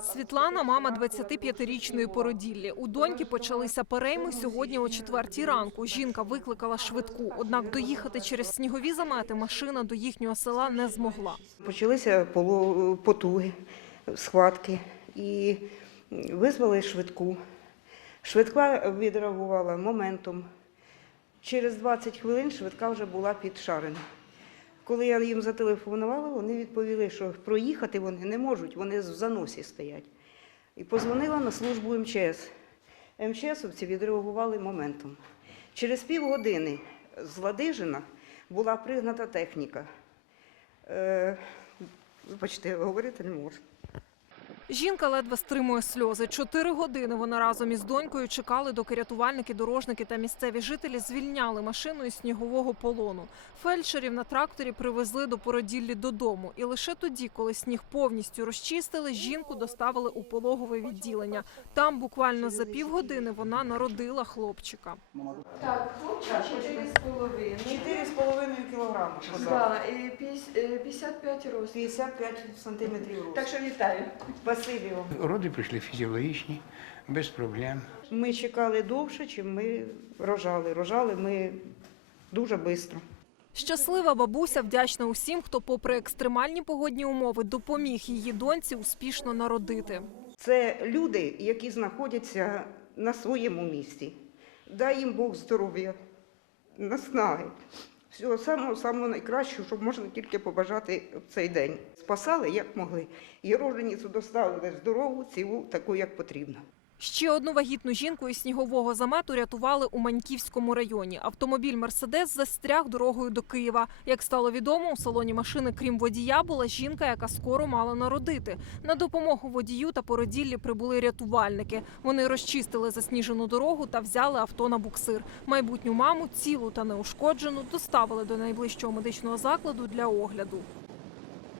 Світлана, мама 25-річної породіллі. У доньки почалися перейми сьогодні о четвертій ранку. Жінка викликала швидку, однак доїхати через снігові замети машина до їхнього села не змогла. Почалися потуги, схватки і визвали швидку. Швидка відреагувала моментом. Через 20 хвилин швидка вже була підшарена. Коли я їм зателефонувала, вони відповіли, що проїхати вони не можуть, вони в заносі стоять. І позвонила на службу МЧС. МЧСовці відреагували моментом. Через півгодини з Ладижина була пригната техніка. Е, бачите, говорити не можу. Жінка ледве стримує сльози. Чотири години вона разом із донькою чекали, доки рятувальники, дорожники та місцеві жителі звільняли машину із снігового полону. Фельдшерів на тракторі привезли до породіллі додому. І лише тоді, коли сніг повністю розчистили, жінку доставили у пологове відділення. Там буквально за півгодини вона народила хлопчика. Так, хлопчик Чотири з половиною кілограми. Да, і п'яс- е, 55 років. 55 сантиметрів росту. Так що вітаю. Спасибі вам. Роди прийшли фізіологічні, без проблем. Ми чекали довше, чим ми рожали. Рожали ми дуже швидко. Щаслива бабуся вдячна усім, хто, попри екстремальні погодні умови, допоміг її доньці успішно народити. Це люди, які знаходяться на своєму місці. Дай їм Бог здоров'я, наснаги. Всього самого самого найкращого, що можна тільки побажати в цей день. Спасали як могли. І роженицю доставили здорову, цілу, таку, як потрібно. Ще одну вагітну жінку із снігового замету рятували у Маньківському районі. Автомобіль Мерседес застряг дорогою до Києва. Як стало відомо, у салоні машини, крім водія, була жінка, яка скоро мала народити. На допомогу водію та породіллі прибули рятувальники. Вони розчистили засніжену дорогу та взяли авто на буксир. Майбутню маму, цілу та неушкоджену, доставили до найближчого медичного закладу для огляду.